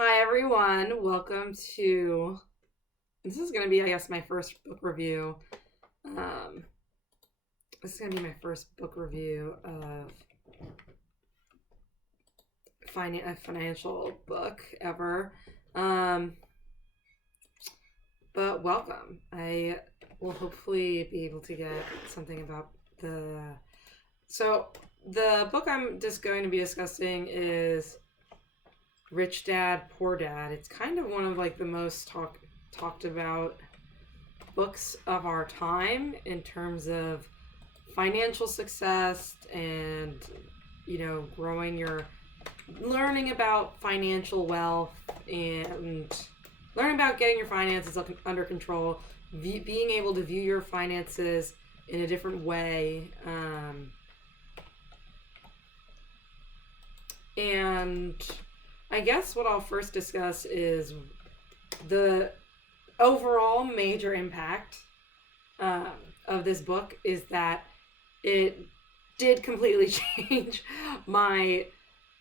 Hi everyone, welcome to this is going to be I guess my first book review. Um this is going to be my first book review of a financial book ever. Um but welcome. I will hopefully be able to get something about the so the book I'm just going to be discussing is Rich Dad, Poor Dad. It's kind of one of like the most talked about books of our time in terms of financial success and growing your learning about financial wealth and learning about getting your finances under control, being able to view your finances in a different way, and I guess what I'll first discuss is the overall major impact of this book is that it did completely change my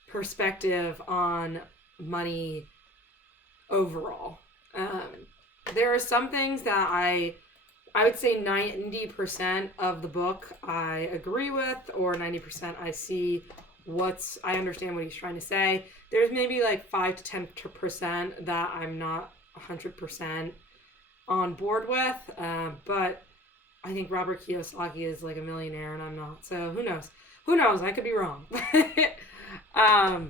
perspective on money overall. There are some things that I would say 90% of the book I agree with, or 90% I understand what he's trying to say. There's maybe like 5 to 10% that I'm not 100% on board with, but I think Robert Kiyosaki is like a millionaire and I'm not, so who knows? I could be wrong. I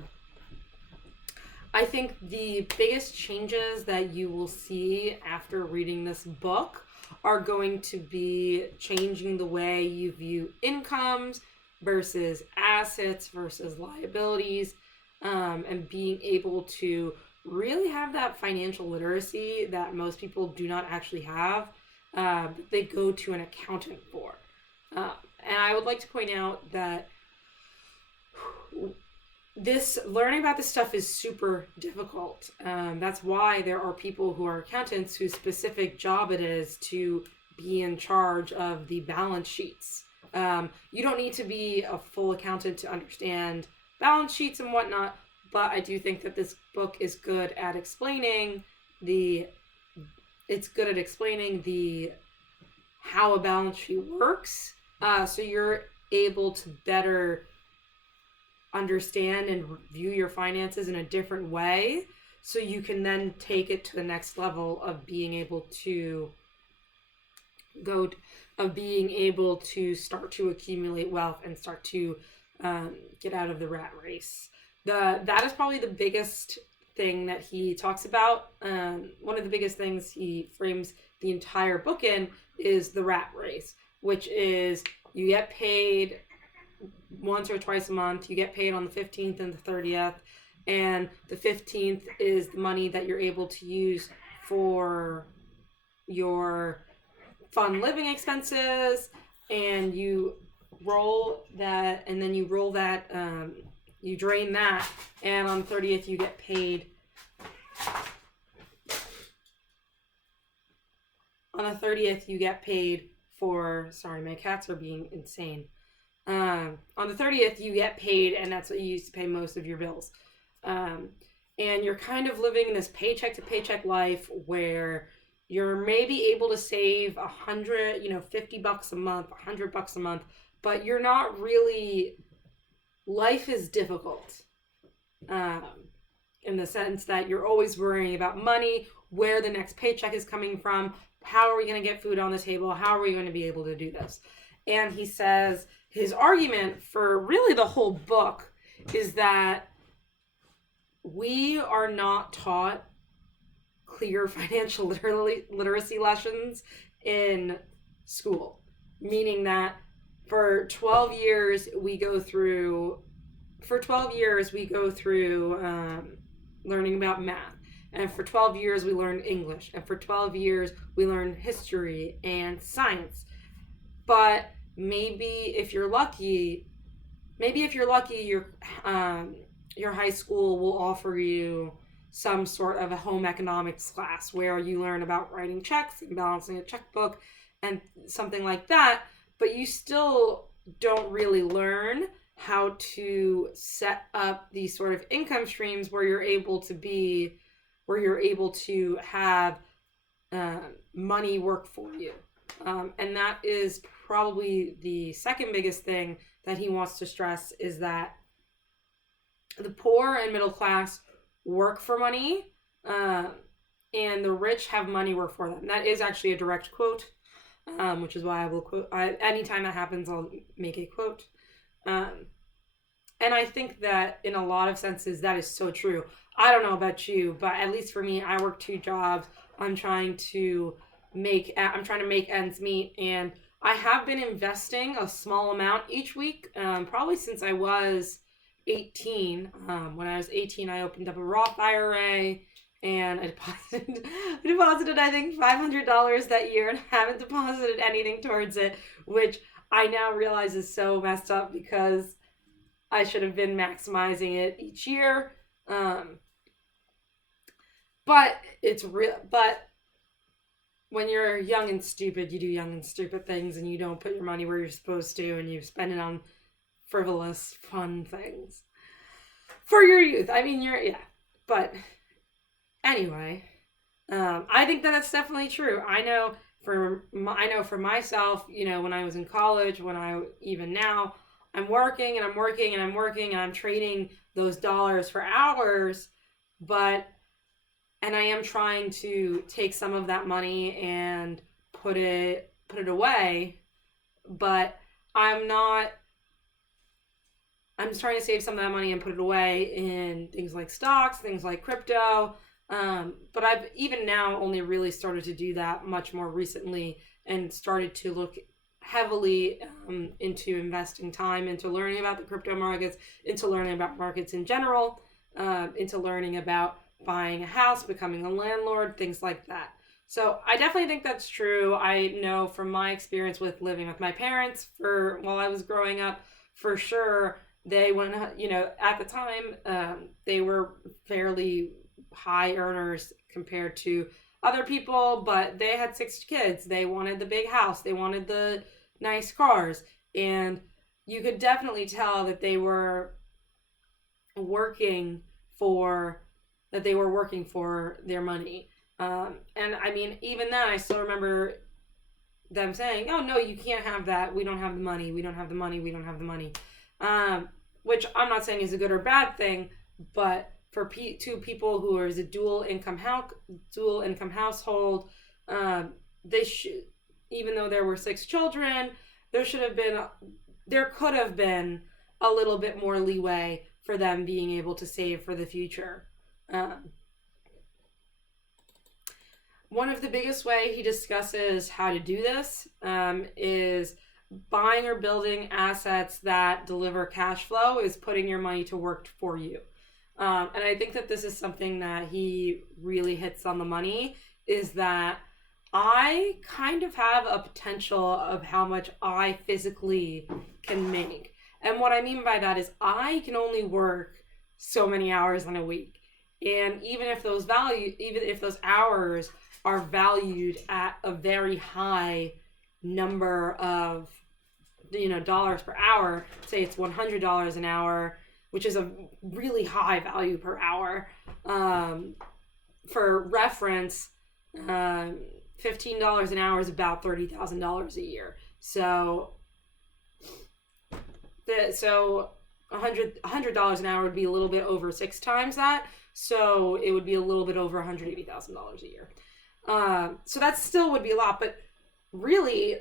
think the biggest changes that you will see after reading this book are going to be changing the way you view incomes versus assets versus liabilities, and being able to really have that financial literacy that most people do not actually have. They go to an accountant for. And I would like to point out that learning about this stuff is super difficult. That's why there are people who are accountants whose specific job it is to be in charge of the balance sheets. You don't need to be a full accountant to understand balance sheets and whatnot, but I do think that this book is good at explaining how a balance sheet works, so you're able to better understand and view your finances in a different way, so you can then take it to the next level of being able to start to accumulate wealth and start to get out of the rat race. That is probably the biggest thing that he talks about. One of the biggest things he frames the entire book in is the rat race, which is you get paid once or twice a month. You get paid on the 15th and the 30th, and the 15th is the money that you're able to use for your fun living expenses, and you roll that, you drain that, and on the 30th you get paid. On the 30th you get paid for, sorry, my cats are being insane. On the 30th you get paid, and that's what you use to pay most of your bills. And you're kind of living this paycheck to paycheck life where you're maybe able to save $100, $50 a month, $100 a month, but you're not really. Life is difficult, in the sense that you're always worrying about money, where the next paycheck is coming from, how are we going to get food on the table, how are we going to be able to do this? And he says his argument for really the whole book is that we are not taught clear financial literacy lessons in school, meaning that for 12 years we go through learning about math, and for 12 years we learn English, and for 12 years we learn history and science. But maybe if you're lucky, your high school will offer you some sort of a home economics class where you learn about writing checks and balancing a checkbook and something like that, but you still don't really learn how to set up these sort of income streams where you're able to have money work for you. And that is probably the second biggest thing that he wants to stress, is that the poor and middle class work for money, and the rich have money work for them. That is actually a direct quote, which is why I will quote. Anytime that happens, I'll make a quote. And I think that in a lot of senses, that is so true. I don't know about you, but at least for me, I work 2 jobs. I'm trying to make ends meet, and I have been investing a small amount each week, probably since I was 18. When I was 18, I opened up a Roth IRA, and I deposited I think $500 that year, and haven't deposited anything towards it, which I now realize is so messed up, because I should have been maximizing it each year. But it's real. But when you're young and stupid, you do young and stupid things, and you don't put your money where you're supposed to, and you spend it on frivolous, fun things for your youth. I mean, but anyway, I think that that's definitely true. I know for myself, when I was in college, even now, I'm working and I'm working and I'm working and I'm trading those dollars for hours, and I am trying to take some of that money and put it away, but I'm just trying to save some of that money and put it away in things like stocks, things like crypto. But I've even now only really started to do that much more recently, and started to look heavily into investing time into learning about the crypto markets, into learning about markets in general, into learning about buying a house, becoming a landlord, things like that. So I definitely think that's true. I know from my experience with living with my parents while I was growing up, for sure, they went, at the time, they were fairly high earners compared to other people, but they had 6 kids. They wanted the big house. They wanted the nice cars. And you could definitely tell that they were working for their money. And I mean, even then, I still remember them saying, "Oh no, you can't have that. We don't have the money. We don't have the money. We don't have the money." Which I'm not saying is a good or bad thing, but for 2 people who is a dual income household, they should, even though there were 6 children, there could have been a little bit more leeway for them being able to save for the future. One of the biggest way he discusses how to do this is buying or building assets that deliver cash flow, is putting your money to work for you. And I think that this is something that he really hits on the money, is that I kind of have a potential of how much I physically can make. And what I mean by that is I can only work so many hours in a week. And even if those hours are valued at a very high number of, dollars per hour, say it's $100 an hour, which is a really high value per hour. For reference, $15 an hour is about $30,000 a year. So $100 an hour would be a little bit over 6 times that. So it would be a little bit over $180,000 a year. So that still would be a lot, but really,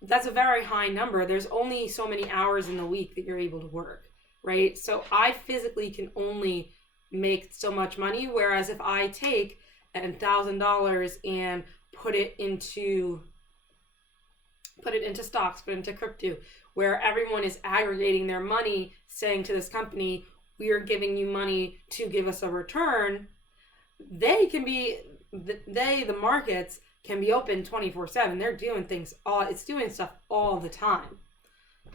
that's a very high number. There's only so many hours in the week that you're able to work, right? So I physically can only make so much money, whereas if I take $1,000 and put it into stocks, put it into crypto, where everyone is aggregating their money, saying to this company, we are giving you money to give us a return, the markets can be open 24/7. They're doing it's doing stuff all the time.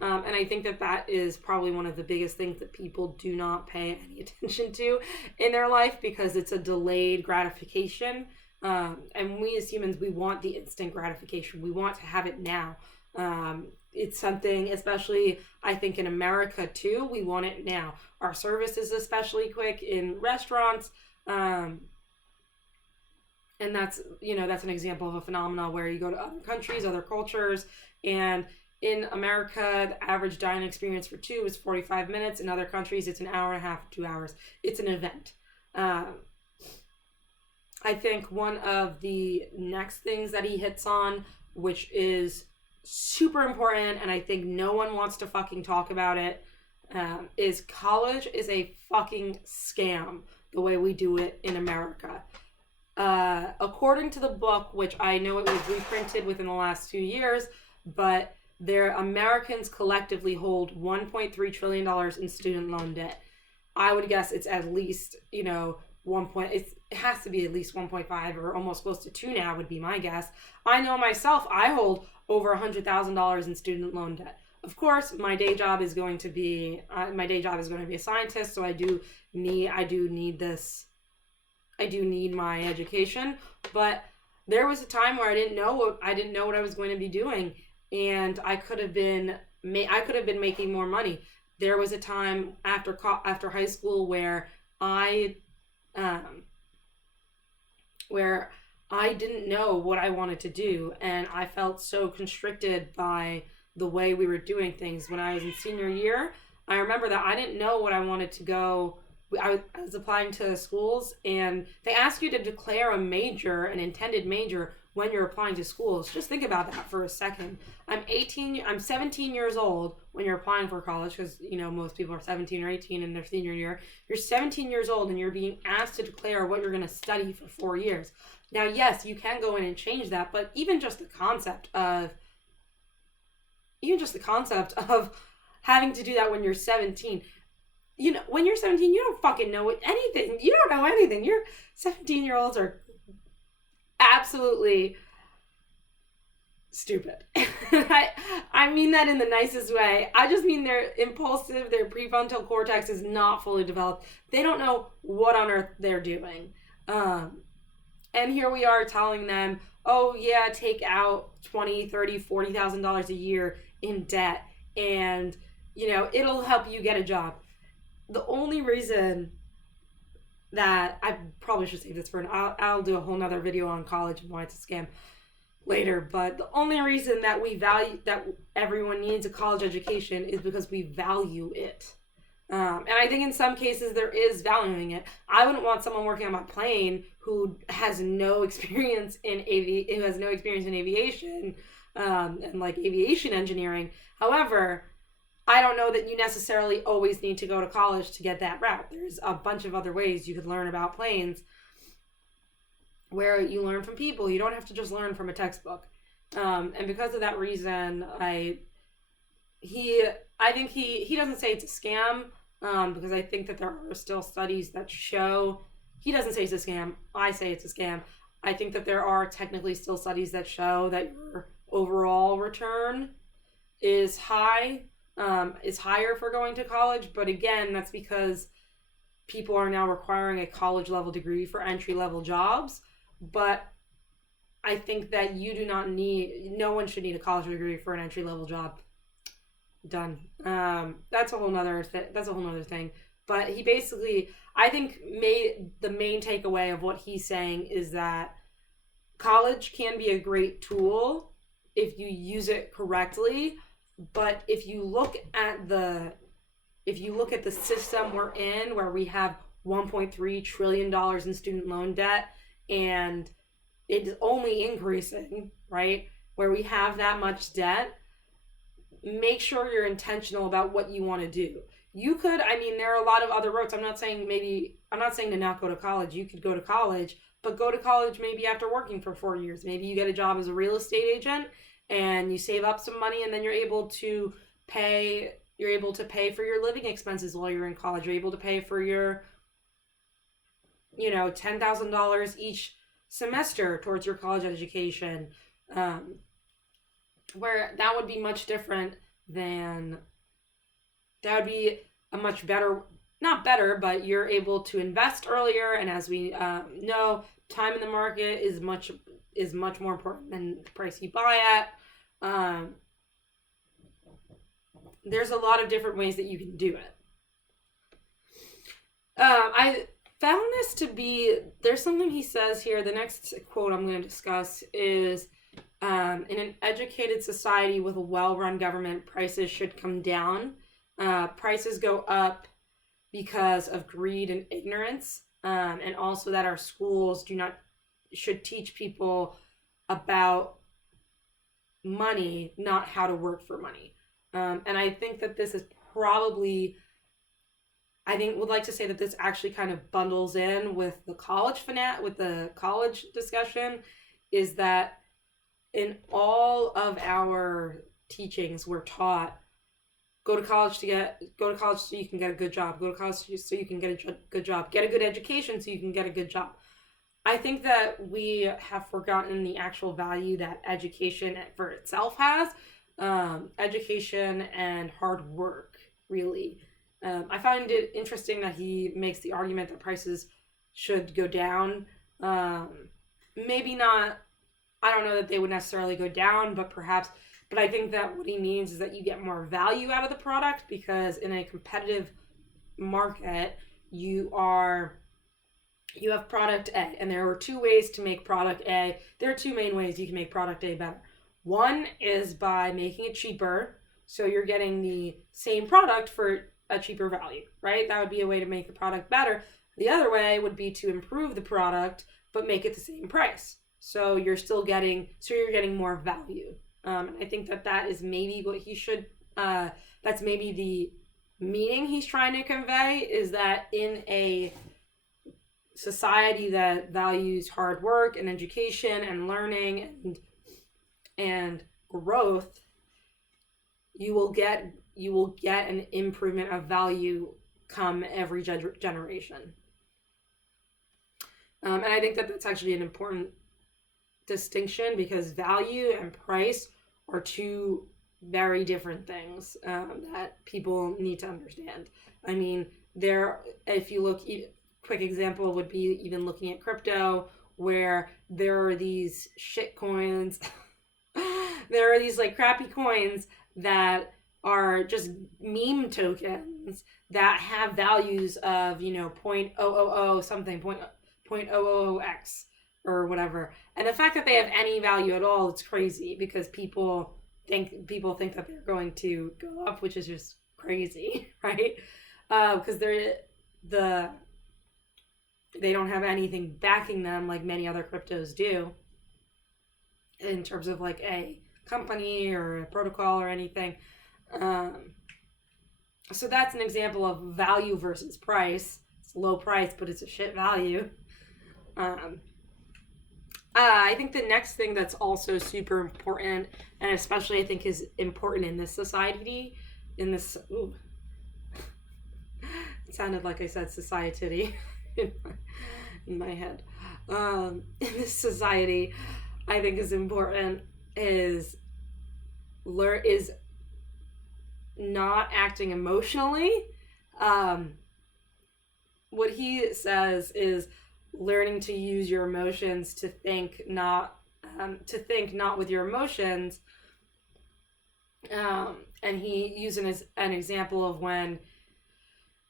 And I think that is probably one of the biggest things that people do not pay any attention to in their life, because it's a delayed gratification. And we as humans, we want the instant gratification. We want to have it now. it's something, especially I think in America too, we want it now. Our service is especially quick in restaurants. And that's, that's an example of a phenomenon where you go to other countries, other cultures, and in America, the average dining experience for two is 45 minutes. In other countries, it's an hour and a half, 2 hours. It's an event. I think one of the next things that he hits on, which is super important, and I think no one wants to fucking talk about it, is college is a fucking scam the way we do it in America. According to the book, which I know it was reprinted within the last 2 years, but Americans collectively hold $1.3 trillion in student loan debt. I would guess it's at least, it has to be at least 1.5 or almost close to 2 now would be my guess. I know myself, I hold over $100,000 in student loan debt. Of course, my day job is going to be a scientist, so I do need my education, but there was a time where I didn't know what I was going to be doing, and I could have been making more money. There was a time after high school where I didn't know what I wanted to do, and I felt so constricted by the way we were doing things. When I was in senior year, I remember that I didn't know what I wanted to go. I was applying to schools, and they ask you to declare an intended major when you're applying to schools. Just think about that for a second. I'm 17 years old when you're applying for college, because, most people are 17 or 18 in their senior year. You're 17 years old, and you're being asked to declare what you're going to study for 4 years. Now, yes, you can go in and change that, but even just the concept of having to do that when you're 17, when you're 17, you don't fucking know anything. You don't know anything. Your 17-year-olds are absolutely stupid. I mean that in the nicest way. I just mean they're impulsive. Their prefrontal cortex is not fully developed. They don't know what on earth they're doing. And here we are telling them, oh yeah, take out $20,000, $30,000, $40,000 a year in debt, and it'll help you get a job. The only reason that I probably should save this for I'll do a whole nother video on college and why it's a scam later, but the only reason that that everyone needs a college education is because we value it. And I think in some cases there is valuing it. I wouldn't want someone working on my plane who has no experience in aviation, and like aviation engineering. However, I don't know that you necessarily always need to go to college to get that route. There's a bunch of other ways you could learn about planes where you learn from people. You don't have to just learn from a textbook. And because of that reason, I think he doesn't say it's a scam, because I think that there are still studies that show, he doesn't say it's a scam, I say it's a scam. I think that there are technically still studies that show that your overall return is higher for going to college, but again, that's because people are now requiring a college level degree for entry level jobs. But I think that no one should need a college degree for an entry level job. Done. That's a whole nother thing. But he basically, I think, the main takeaway of what he's saying is that college can be a great tool if you use it correctly. But if you look at the system we're in, where we have $1.3 trillion in student loan debt, and it's only increasing, right? Where we have that much debt, make sure you're intentional about what you want to do. There are a lot of other routes. I'm not saying to not go to college. You could go to college, but go to college maybe after working for 4 years. Maybe you get a job as a real estate agent, and you save up some money, and then you're able to pay for your living expenses while you're in college. You're able to pay for your, $10,000 each semester towards your college education, where that would be much different that would be a much better, not better, but you're able to invest earlier. And as we know, time in the market is much more important than the price you buy at. there's a lot of different ways that you can do it. I found this to be, there's something he says here. The next quote I'm going to discuss is, in an educated society with a well-run government, prices should come down. Prices go up because of greed and ignorance, and also that our schools should teach people about money, not how to work for money. And I think that this is probably, would like to say that this actually kind of bundles in with the college discussion, is that in all of our teachings we're taught, go to college so you can get a good job, go to college so you can get a good job, get a good education so you can get a good job. I think that we have forgotten the actual value that education for itself has. Education and hard work, really. I find it interesting that he makes the argument that prices should go down. Maybe not, I don't know that they would necessarily go down, but I think that what he means is that you get more value out of the product, because in a competitive market, you have product A, and there are two ways to make product A. There are two main ways you can make product A better. One is by making it cheaper, so you're getting the same product for a cheaper value, right? That would be a way to make the product better. The other way would be to improve the product, but make it the same price. So you're getting more value. And I think that is maybe what he should, that's maybe the meaning he's trying to convey, is that in a society that values hard work and education and learning and growth, you will get an improvement of value come every generation. And I think that that's actually an important distinction, because value and price are two very different things that people need to understand. I mean, if you look, quick example would be even looking at crypto, where there are these shit coins. There are these like crappy coins that are just meme tokens that have values of, 0.000 something, 0.000x or whatever. And the fact that they have any value at all, it's crazy, because people think that they're going to go up, which is just crazy, right? Because they don't have anything backing them like many other cryptos do, in terms of like a company or a protocol or anything. So that's an example of value versus price. It's low price, but it's a shit value. I think the next thing that's also super important, and especially I think is important in this society, it sounded like I said society in my head. In this society, I think is important is not acting emotionally. What he says is learning to use your emotions to think not with your emotions. And he used an example of when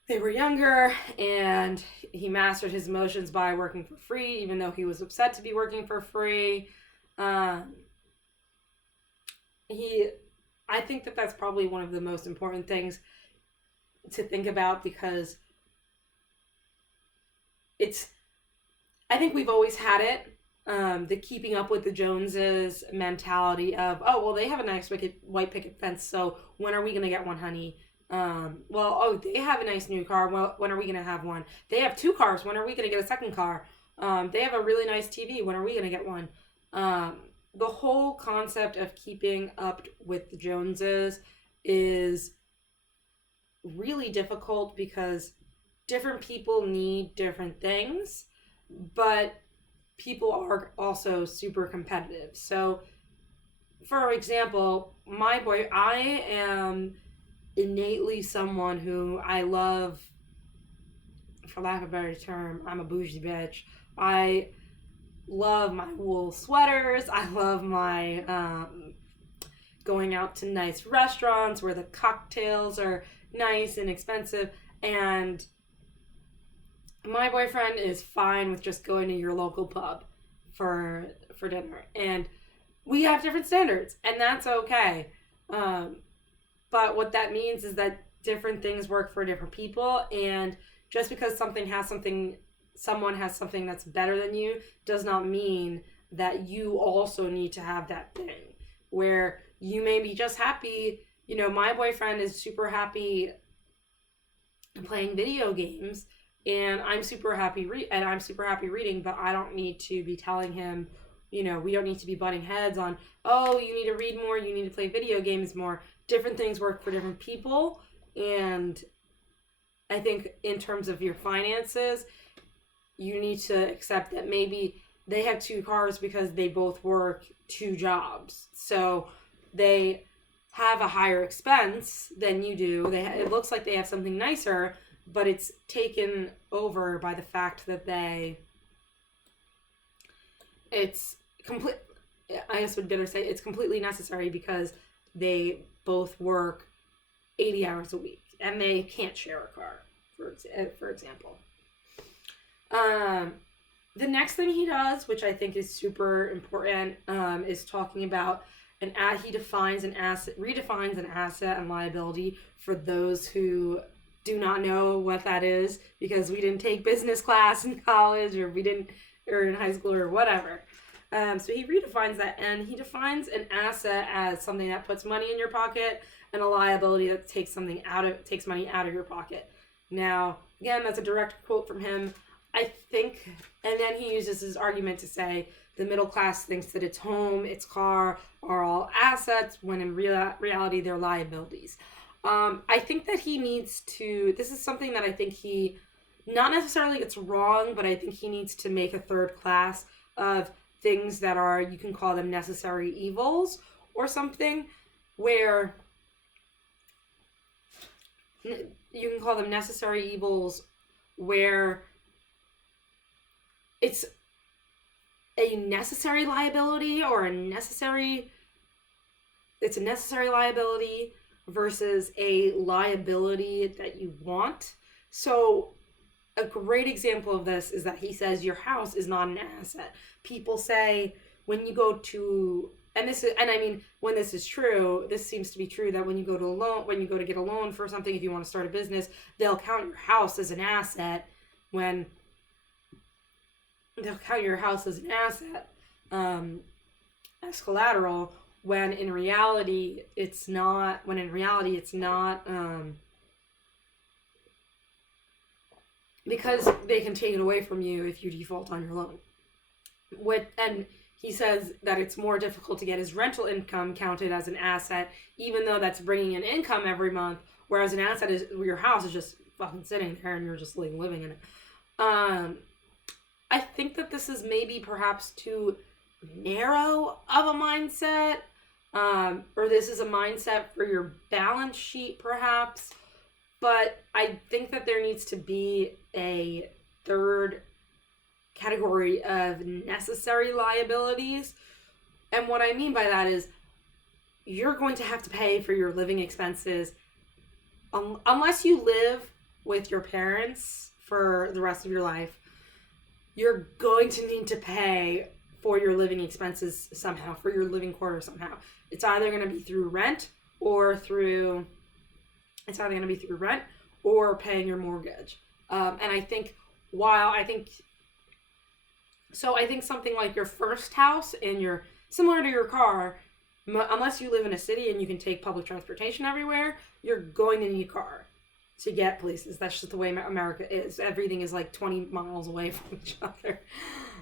they were younger and he mastered his emotions by working for free, even though he was upset to be working for free. I think that that's probably one of the most important things to think about, because I think we've always had it, the keeping up with the Joneses mentality of, oh, well, they have a nice white picket fence, so when are we going to get one, honey? They have a nice new car, well, when are we going to have one? They have 2 cars, when are we going to get a second car? They have a really nice TV, when are we going to get one? The whole concept of keeping up with the Joneses is really difficult, because different people need different things, but people are also super competitive. So, for example, I am innately someone who I love, for lack of a better term, I'm a bougie bitch. I love my wool sweaters. I love my going out to nice restaurants where the cocktails are nice and expensive. And my boyfriend is fine with just going to your local pub for dinner. And we have different standards, and that's okay. But what that means is that different things work for different people, and just because someone has something that's better than you does not mean that you also need to have that thing. Where you may be just happy, my boyfriend is super happy playing video games, and I'm super happy reading, but I don't need to be telling him, we don't need to be butting heads on, oh, you need to read more, you need to play video games more. Different things work for different people, and I think in terms of your finances, you need to accept that maybe they have 2 cars because they both work 2 jobs. So they have a higher expense than you do. It looks like they have something nicer, but it's taken over by the fact that it's completely necessary because they both work 80 hours a week and they can't share a car, for example. The next thing he does, which I think is super important, is talking about he redefines an asset and liability for those who do not know what that is, because we didn't take business class in college, or in high school or whatever. So he redefines that, and he defines an asset as something that puts money in your pocket, and a liability that takes money out of your pocket. Now, again, that's a direct quote from him. I think, and then he uses his argument to say the middle class thinks that its home, its car are all assets, when in reality they're liabilities. I think that this is something that I think he not necessarily gets wrong, but I think he needs to make a third class of things that are, you can call them necessary evils or something, where you can call them necessary evils where it's a necessary liability, or it's a necessary liability versus a liability that you want. So a great example of this is that he says your house is not an asset. People say when you go to, when this is true, this seems to be true, that when you go to get a loan for something, if you want to start a business, they'll count your house as an asset as collateral, when in reality it's not, because they can take it away from you if you default on your loan. And he says that it's more difficult to get his rental income counted as an asset, even though that's bringing in income every month, whereas an asset is your house is just fucking sitting there and you're just living in it. I think that this is maybe perhaps too narrow of a mindset, or this is a mindset for your balance sheet perhaps, but I think that there needs to be a third category of necessary liabilities. And what I mean by that is you're going to have to pay for your living expenses unless you live with your parents for the rest of your life. You're going to need to pay for your living expenses somehow, for your living quarters somehow. It's either going to be through rent or paying your mortgage. And I think something like your first house and similar to your car, unless you live in a city and you can take public transportation everywhere, you're going to need a car to get places. That's just the way America is. Everything is 20 miles away from each other.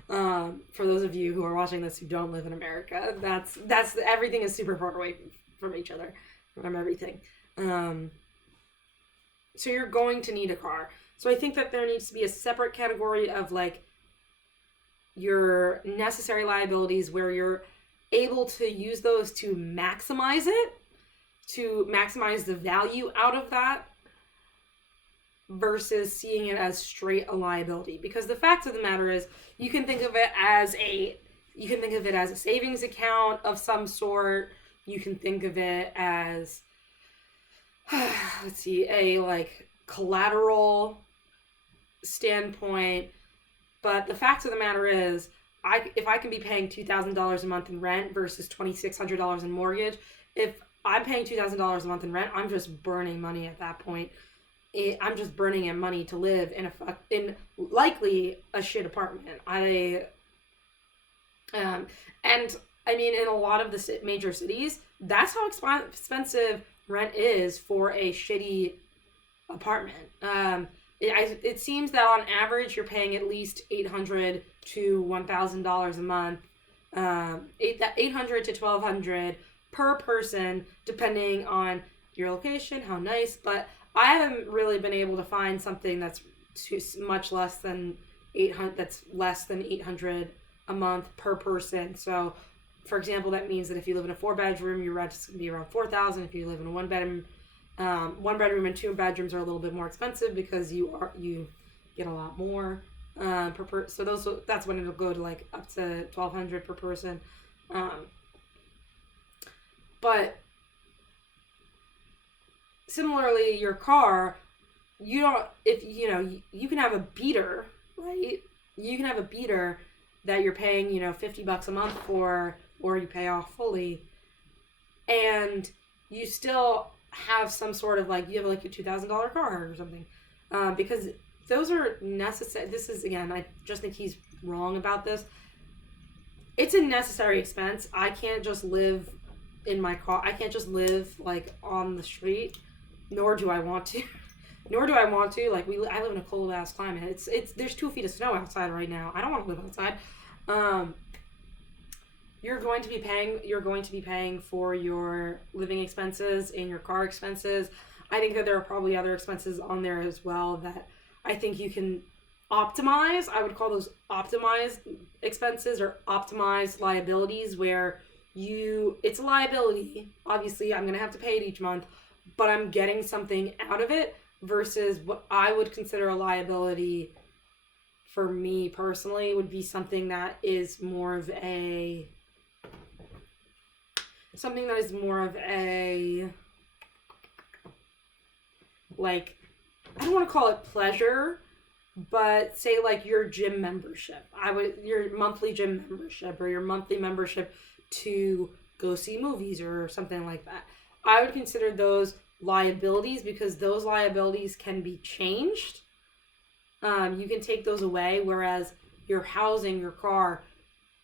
For those of you who are watching this who don't live in America, that's everything is super far away from each other, from everything. So you're going to need a car. So I think that there needs to be a separate category of your necessary liabilities, where you're able to use those to maximize the value out of that, versus seeing it as straight a liability. Because the fact of the matter is, you can think of it as a savings account of some sort. you can think of it as, let's see, a like collateral standpoint. But the fact of the matter is, if I can be paying $2,000 a month in rent versus $2,600 in mortgage, if I'm paying $2,000 a month in rent, I'm just burning money at that point. I'm just burning in money to live in likely a shit apartment. And I mean, in a lot of the major cities, that's how expensive rent is for a shitty apartment. It seems that on average you're paying at least $800 to $1,000 a month, $800 to $1,200 per person, depending on your location, how nice. But I haven't really been able to find something that's much less than $800. That's less than $800 a month per person. So, for example, that means that if you live in a 4-bedroom, your rent is going to be around $4,000. If you live in a 1-bedroom, 1-bedroom and 2 bedrooms are a little bit more expensive because you get a lot more per person. So that's when it'll go to like up to $1,200 per person. But similarly, your car, you can have a beater, right? You can have a beater that you're paying, $50 a month for, or you pay off fully, and you still have some sort of you have like a $2,000 car or something, because those are necessary. This is, again, I just think he's wrong about this. It's a necessary expense. I can't just live in my car. I can't just live on the street, nor do I want to. I live in a cold ass climate. It's there's 2 feet of snow outside right now. I don't want to live outside. You're going to be paying for your living expenses and your car expenses. I think that there are probably other expenses on there as well that I think you can optimize. I would call those optimized expenses or optimized liabilities, where it's a liability. Obviously, I'm going to have to pay it each month, but I'm getting something out of it, versus what I would consider a liability for me personally would be something that is more of a I don't want to call it pleasure, but say your gym membership. Your monthly gym membership, or your monthly membership to go see movies or something like that. I would consider those liabilities, because those liabilities can be changed. You can take those away, whereas your housing, your car,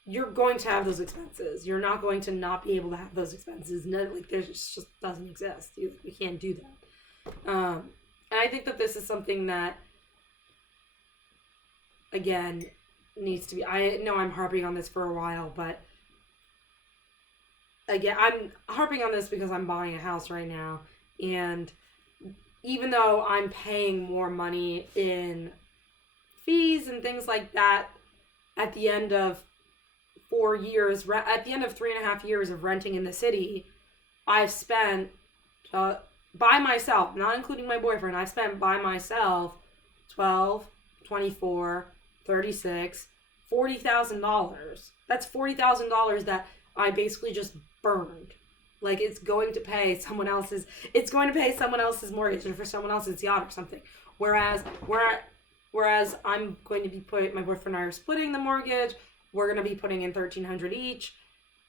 you're going to have those expenses. You're not going to not be able to have those expenses. No, there's just doesn't exist. We can't do that. And I think that this is something that, again, needs to be. I know I'm harping on this for a while, but again, I'm harping on this because I'm buying a house right now, and even though I'm paying more money in fees and things like that, at the end of 4 years, at the end of 3.5 years of renting in the city, I've spent, by myself, not including my boyfriend, I've spent by myself $12, $24, $36, $40,000. That's $40,000 that I basically just burned. It's going to pay someone else's mortgage, or for someone else's yacht or something. Whereas I'm going to be my boyfriend and I are splitting the mortgage. We're going to be putting in $1,300 each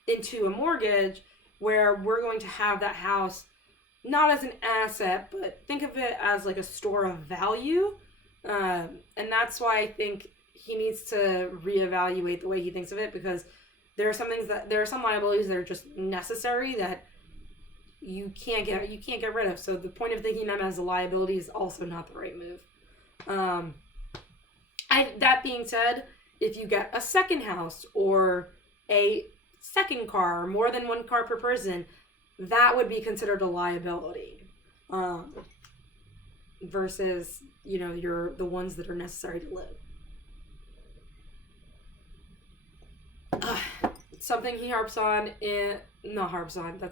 into a mortgage, where we're going to have that house not as an asset, but think of it as a store of value. And that's why I think he needs to reevaluate the way he thinks of it, because there are some liabilities that are just necessary that you can't get rid of. So the point of thinking them as a liability is also not the right move. That being said, if you get a second house or a second car, or more than one car per person, that would be considered a liability. Versus, the ones that are necessary to live. Something he that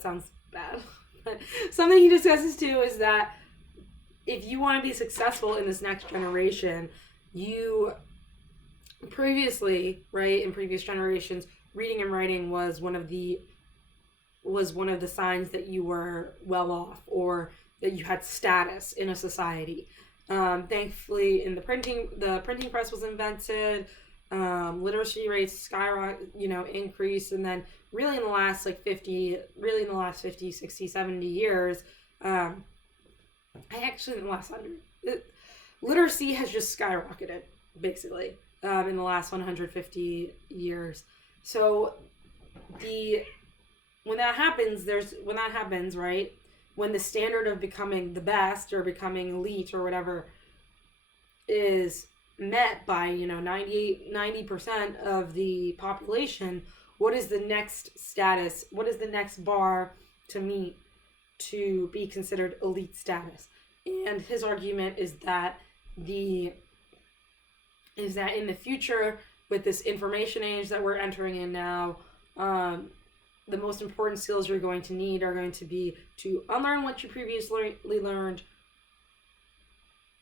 sounds bad. But something he discusses too is that if you want to be successful in this next generation, you previously, right, in previous generations, reading and writing was one of the was one of the signs that you were well off or that you had status in a society. Thankfully, in the printing press was invented. Literacy rates skyrocket, increase, and then really in the last 50, 60, 70 years, in the last 100, literacy has just skyrocketed, basically, in the last 150 years. So when that happens, right, when the standard of becoming the best or becoming elite or whatever is met by 90% of the population, what is the next status, what is the next bar to meet to be considered elite status? And his argument is that in the future, with this information age that we're entering in now, the most important skills you're going to need are going to be to unlearn what you previously learned,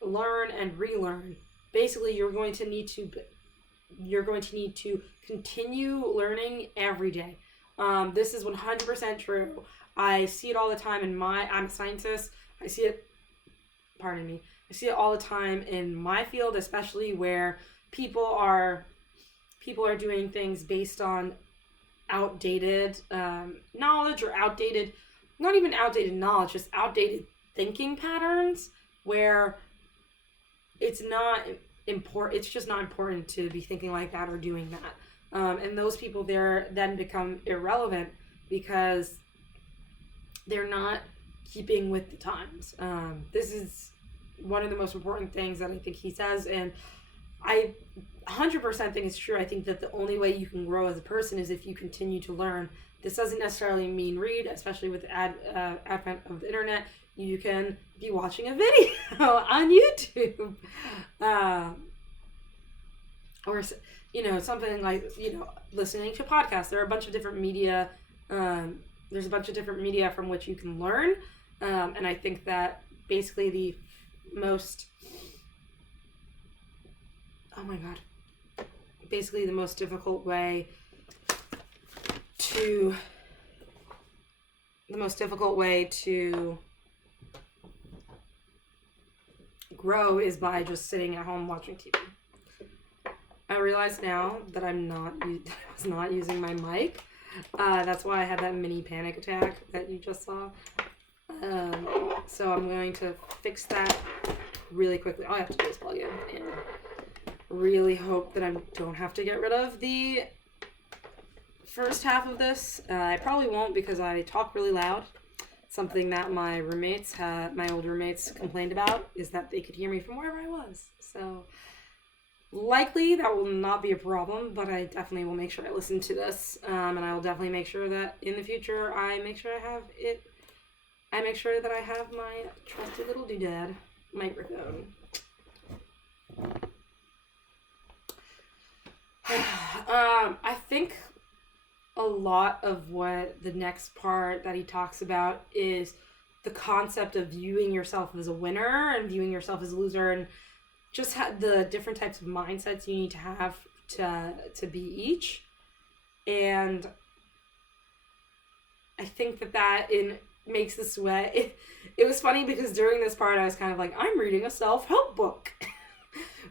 learn and relearn. Basically, you're going to need to continue learning every day. This is 100% true. I see it all the time I'm a scientist. I see it all the time in my field, especially where people are doing things based on outdated knowledge, or not even outdated knowledge, just outdated thinking patterns, where it's just not important to be thinking like that or doing that. And those people there then become irrelevant because they're not keeping with the times. This is one of the most important things that I think he says, and I 100% think it's true. I think that the only way you can grow as a person is if you continue to learn. This doesn't necessarily mean read, especially with the advent of the internet. You can be watching a video on YouTube, or something like listening to podcasts. There are a bunch of different media. There's a bunch of different media from which you can learn, and I think that basically the most difficult way to grow is by just sitting at home watching TV. I realize now that I was not using my mic. That's why I had that mini panic attack that you just saw. So I'm going to fix that really quickly. All I have to do is plug in and really hope that I don't have to get rid of the first half of this. I probably won't, because I talk really loud. Something that my old roommates complained about is that they could hear me from wherever I was. So likely that will not be a problem, but I definitely will make sure I listen to this, and I will definitely make sure that in the future I make sure that I have my trusty little doodad microphone. I think a lot of what the next part that he talks about is the concept of viewing yourself as a winner and viewing yourself as a loser, and just the different types of mindsets you need to have to be each. And I think that makes this way. It was funny because during this part I was kind of like, I'm reading a self-help book.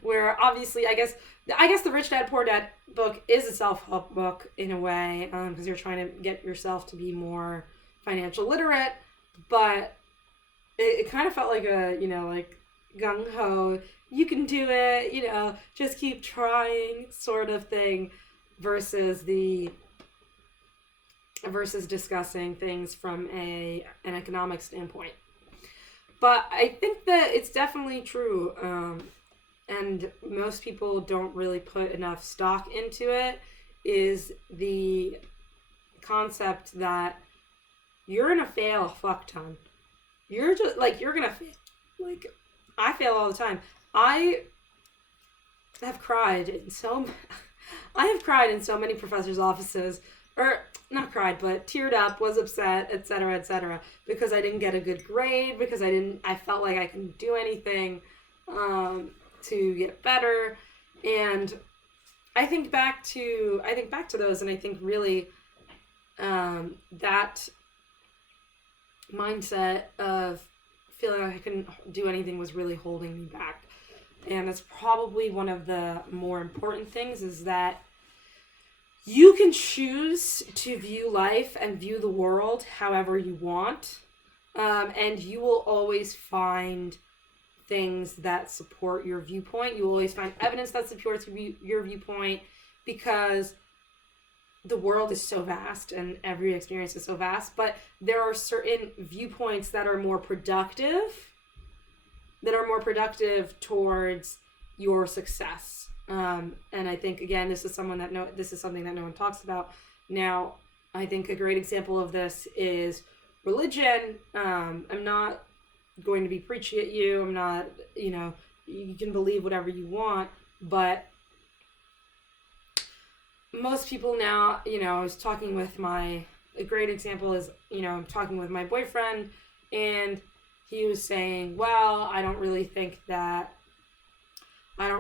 Where obviously, I guess the Rich Dad Poor Dad book is a self-help book in a way, because you're trying to get yourself to be more financial literate, but it kind of felt like a, like gung-ho, you can do it, just keep trying sort of thing, versus discussing things from an economic standpoint. But I think that it's definitely true, and most people don't really put enough stock into it, is the concept that you're gonna fail a fuck ton. You're gonna fail. Like, I fail all the time. I have cried in so many professors' offices, or not cried, but teared up, was upset, etc., because I didn't get a good grade, because I felt like I couldn't do anything to get better. And I think back to those, and I think really that mindset of feeling like I couldn't do anything was really holding me back. And that's probably one of the more important things, is that you can choose to view life and view the world however you want. And you will always find things that support your viewpoint. You will always find evidence that supports your viewpoint, because the world is so vast and every experience is so vast. But there are certain viewpoints that are more productive, towards your success. And I think, again, this is something that no one talks about. Now, I think a great example of this is religion. I'm not going to be preachy at you. I'm not, you can believe whatever you want, but most people now, I was talking with a great example is, I'm talking with my boyfriend, and he was saying, well, I don't really think that, of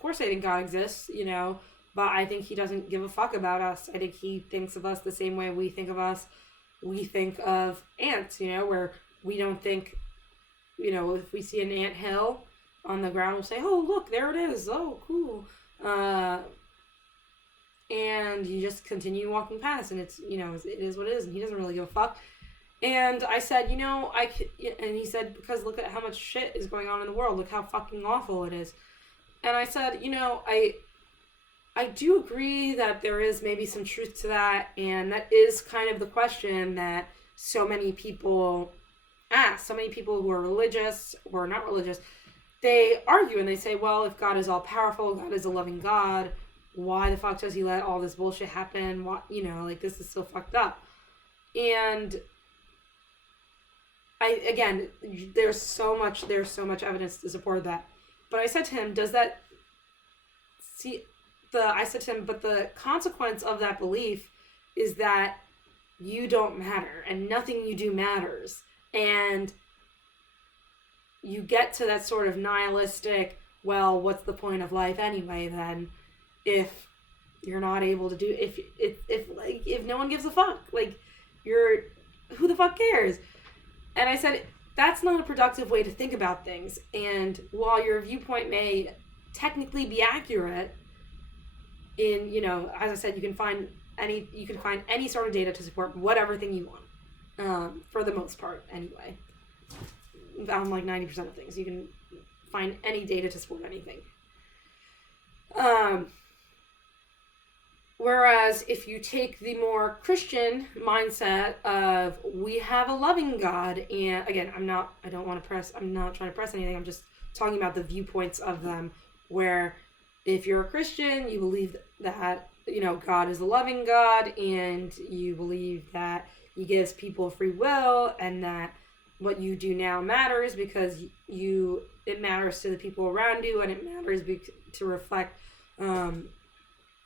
course I think God exists, but I think he doesn't give a fuck about us. I think he thinks of us the same way we think of us. We think of ants, where we don't think, if we see an ant hill on the ground, we'll say, oh, look, there it is. Oh, cool. And you just continue walking past, and it's, it is what it is, and he doesn't really give a fuck. And I said, and he said, because look at how much shit is going on in the world. Look how fucking awful it is. And I said, I do agree that there is maybe some truth to that, and that is kind of the question that so many people ask. So many people who are religious or not religious, they argue and they say, well, if God is all powerful, God is a loving God, why the fuck does he let all this bullshit happen? Why, this is so fucked up. And there's so much evidence to support that. But I said to him, but the consequence of that belief is that you don't matter, and nothing you do matters. And you get to that sort of nihilistic, well, what's the point of life anyway, then, if you're not able to do, if no one gives a fuck, who the fuck cares? And I said, that's not a productive way to think about things. And while your viewpoint may technically be accurate, in, as I said, you can find any sort of data to support whatever thing you want, for the most part, anyway. On 90% of things, you can find any data to support anything. Whereas if you take the more Christian mindset of, we have a loving God, and again, I'm not trying to press anything, I'm just talking about the viewpoints of them, where if you're a Christian, you believe that, God is a loving God, and you believe that he gives people free will, and that what you do now matters because it matters to the people around you, and it matters to reflect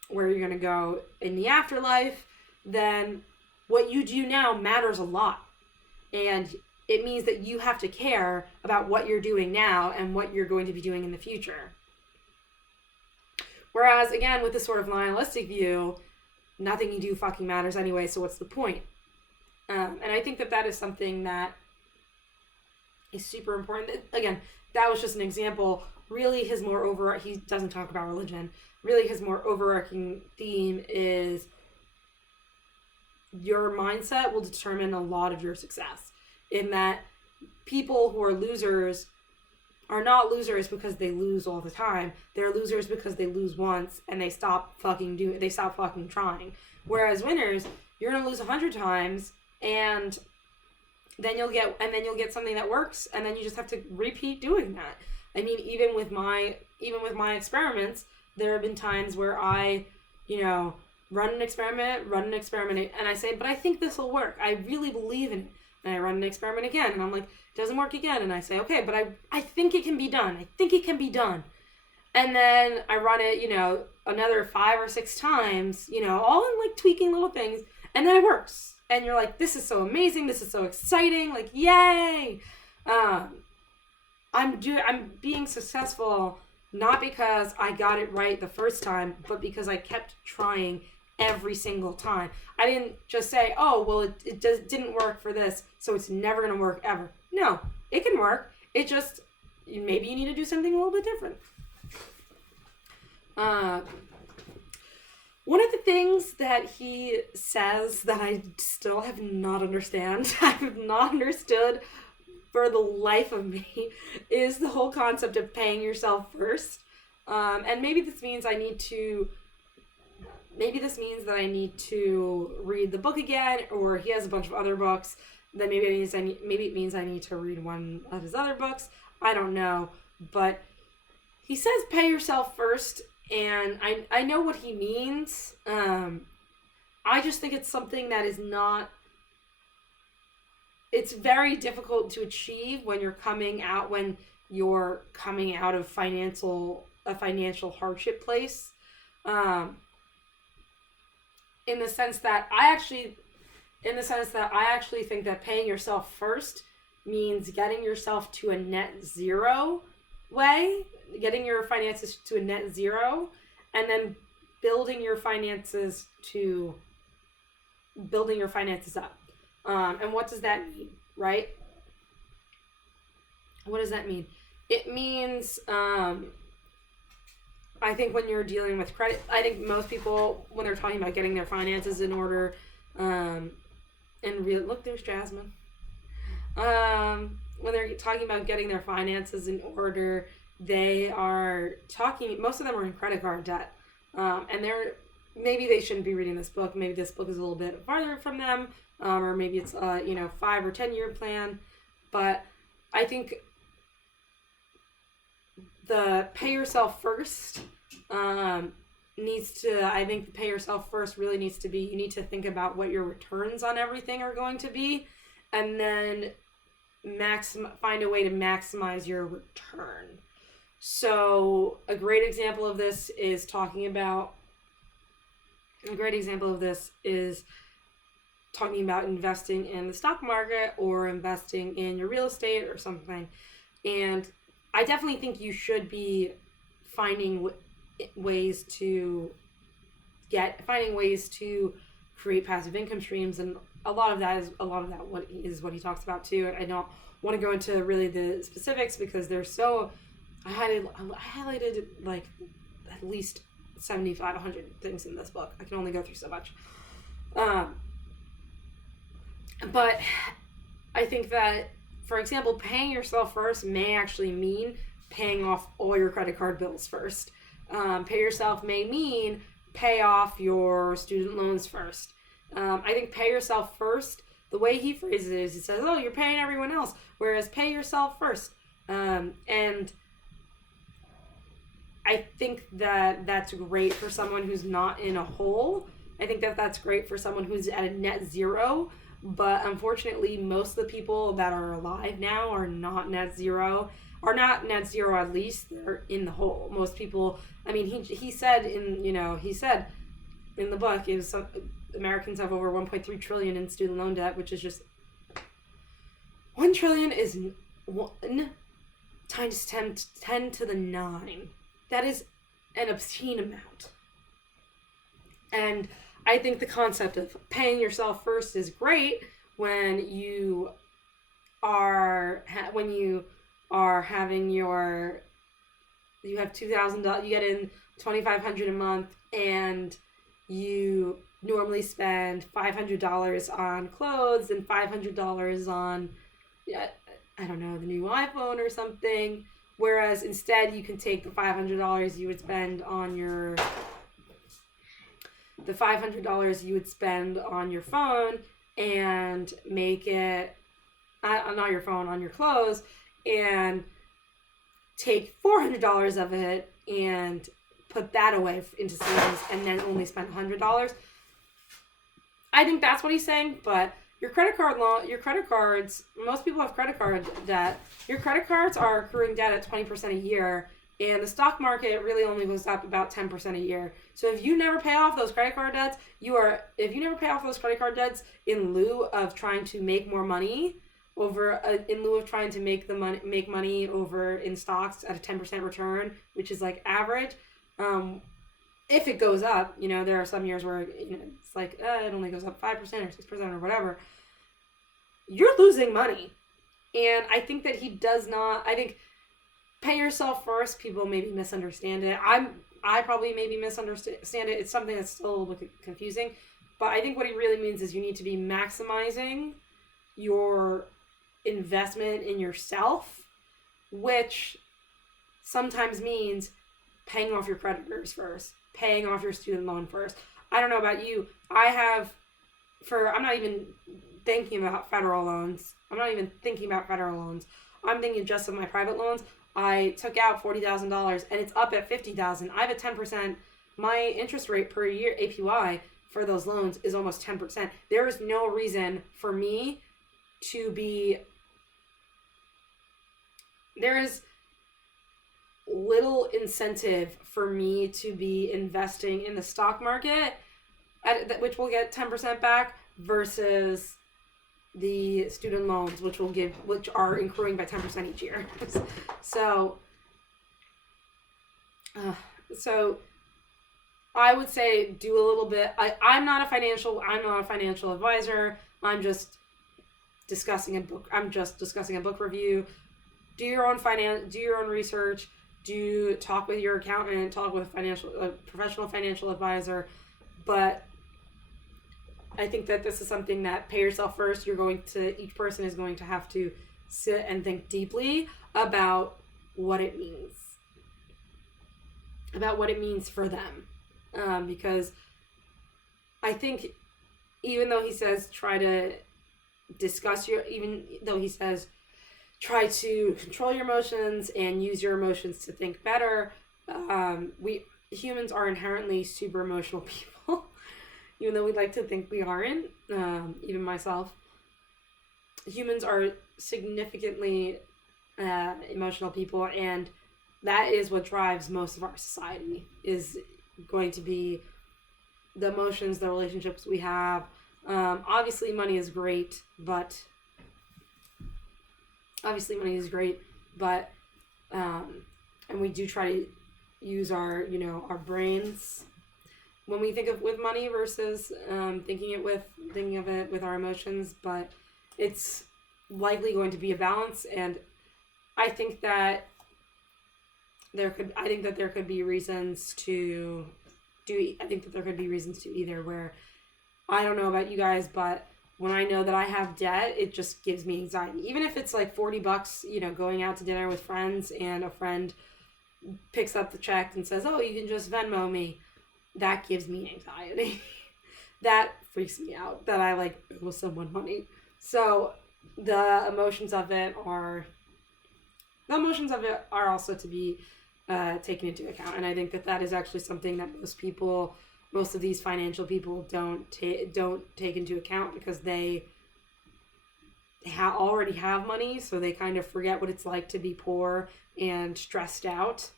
where you're going to go in the afterlife, then what you do now matters a lot. And it means that you have to care about what you're doing now and what you're going to be doing in the future. Whereas, again, with this sort of nihilistic view, nothing you do fucking matters anyway, so what's the point? And I think that is something that is super important. Again, that was just an example. Really, he doesn't talk about religion. Really, his more overarching theme is your mindset will determine a lot of your success. In that, people who are losers are not losers because they lose all the time. They're losers because they lose once and they stop fucking trying. Whereas winners, you're gonna lose 100 times, and then you'll get something that works, and then you just have to repeat doing that. I mean, even with my experiments, there have been times where I, run an experiment, and I say, but I think this will work. I really believe in it. And I run an experiment again, and I'm like, it doesn't work again. And I say, okay, but I think it can be done. I think it can be done. And then I run it, another 5 or 6 times, all in tweaking little things, and then it works. And you're like, this is so amazing. This is so exciting. Yay. I'm being successful not because I got it right the first time, but because I kept trying every single time. I didn't just say, oh, well, it didn't work for this, so it's never going to work ever. No, it can work. It just, maybe you need to do something a little bit different. One of the things that he says that I still have not understood for the life of me is the whole concept of paying yourself first. And maybe this means that I need to read the book again, or he has a bunch of other books. Then maybe it means I need to read one of his other books. I don't know, but he says pay yourself first, and I know what he means. I just think it's something that is not. It's very difficult to achieve when you're coming out of a financial hardship place. In the sense that I actually think that paying yourself first means getting yourself to a net zero way, getting your finances to a net zero, and then building your finances up. And what does that mean, right? What does that mean? It means, I think when you're dealing with credit, I think most people, when they're talking about getting their finances in order, look, there's Jasmine. When they're talking about getting their finances in order, they are talking, most of them are in credit card debt. And maybe they shouldn't be reading this book. Maybe this book is a little bit farther from them, or maybe it's 5 or 10 year plan. But I think the pay yourself first the pay yourself first really needs to be, you need to think about what your returns on everything are going to be, and then find a way to maximize your return. So a great example of this is talking about investing in the stock market or investing in your real estate or something. And I definitely think you should be finding ways to create passive income streams, and a lot of that what he talks about too. And I don't want to go into really the specifics because there's so I highlighted like at least 75, 100 things in this book. I can only go through so much. But I think that, for example, paying yourself first may actually mean paying off all your credit card bills first. Pay yourself may mean pay off your student loans first. I think pay yourself first, the way he phrases it is, he says, oh, you're paying everyone else, whereas pay yourself first. And I think that that's great for someone who's not in a hole. I think that that's great for someone who's at a net zero. But unfortunately, most of the people that are alive now are not net zero. Are not net zero, at least they're in the hole. Most people, I mean, he said in the book, Americans have over 1.3 trillion in student loan debt, which is just 1 trillion is 1 times 10 to the 9. That is an obscene amount. And I think the concept of paying yourself first is great when you are having you have $2,000, you get in $2,500 a month, and you normally spend $500 on clothes and $500 on, I don't know, the new iPhone or something. Whereas instead you can take the $500 you would spend on your phone and make it, not your phone, on your clothes, and take $400 of it and put that away into savings, and then only spend $100. I think that's what he's saying. But your credit cards, most people have credit card debt. Your credit cards are accruing debt at 20% a year, and the stock market really only goes up about 10% a year. So if you never pay off those credit card debts, in lieu of trying to make more money make money over in stocks at a 10% return, which is like average, if it goes up, you know, there are some years where, you know, it's like, it only goes up 5% or 6% or whatever. You're losing money. And I think that he does not, I think pay yourself first, people maybe misunderstand it. I probably maybe misunderstand it. It's something that's still a little bit confusing. But I think what he really means is you need to be maximizing your investment in yourself, which sometimes means paying off your creditors first, paying off your student loan first. I don't know about you. I'm not even thinking about federal loans. I'm thinking just of my private loans. I took out $40,000 and it's up at $50,000. I have a 10%. My interest rate per year, APY, for those loans is almost 10%. There is no reason for me to be... There is little incentive for me to be investing in the stock market, which will get 10% back, versus the student loans, which are accruing by 10% each year. So I would say do a little bit. I'm not a financial advisor. I'm just discussing a book. Review. Do your own research. Talk with your accountant. Talk with a professional financial advisor. But I think that this is something that pay yourself first. Each person is going to have to sit and think deeply about what it means for them. Because I think even though he says try to control your emotions and use your emotions to think better, we humans are inherently super emotional people. Even though we like to think we aren't, even myself. Humans are significantly emotional people, and that is what drives most of our society, is going to be the emotions, the relationships we have. Obviously money is great, but and we do try to use our brains when we think of with money versus thinking of it with our emotions, but it's likely going to be a balance. And I think that there could be reasons to either, where I don't know about you guys, but when I know that I have debt, it just gives me anxiety. Even if it's like $40, going out to dinner with friends and a friend picks up the check and says, "Oh, you can just Venmo me." That gives me anxiety. That freaks me out that I owe someone money. So the emotions of it are also to be taken into account. And I think that is actually something that most of these financial people don't take into account, because they already have money, so they kind of forget what it's like to be poor and stressed out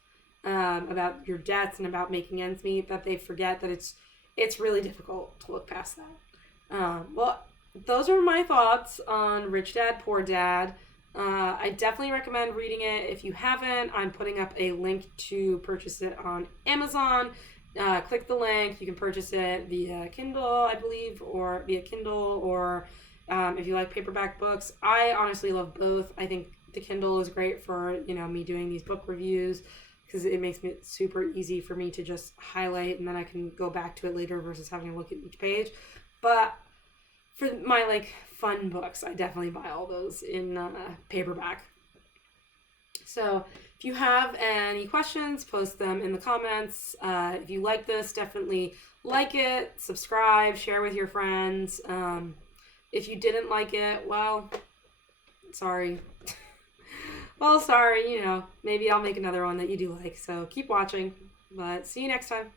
about your debts and about making ends meet, that they forget that it's really difficult to look past that. Well, those are my thoughts on Rich Dad, Poor Dad. I definitely recommend reading it. If you haven't, I'm putting up a link to purchase it on Amazon. Click the link. You can purchase it via Kindle, I believe, or if you like paperback books. I honestly love both. I think the Kindle is great for me doing these book reviews, because it makes it super easy for me to just highlight and then I can go back to it later versus having to look at each page. But for my fun books, I definitely buy all those in paperback. So if you have any questions, post them in the comments. If you like this, definitely like it, subscribe, share with your friends. If you didn't like it, well, sorry. Maybe I'll make another one that you do like. So keep watching, but see you next time.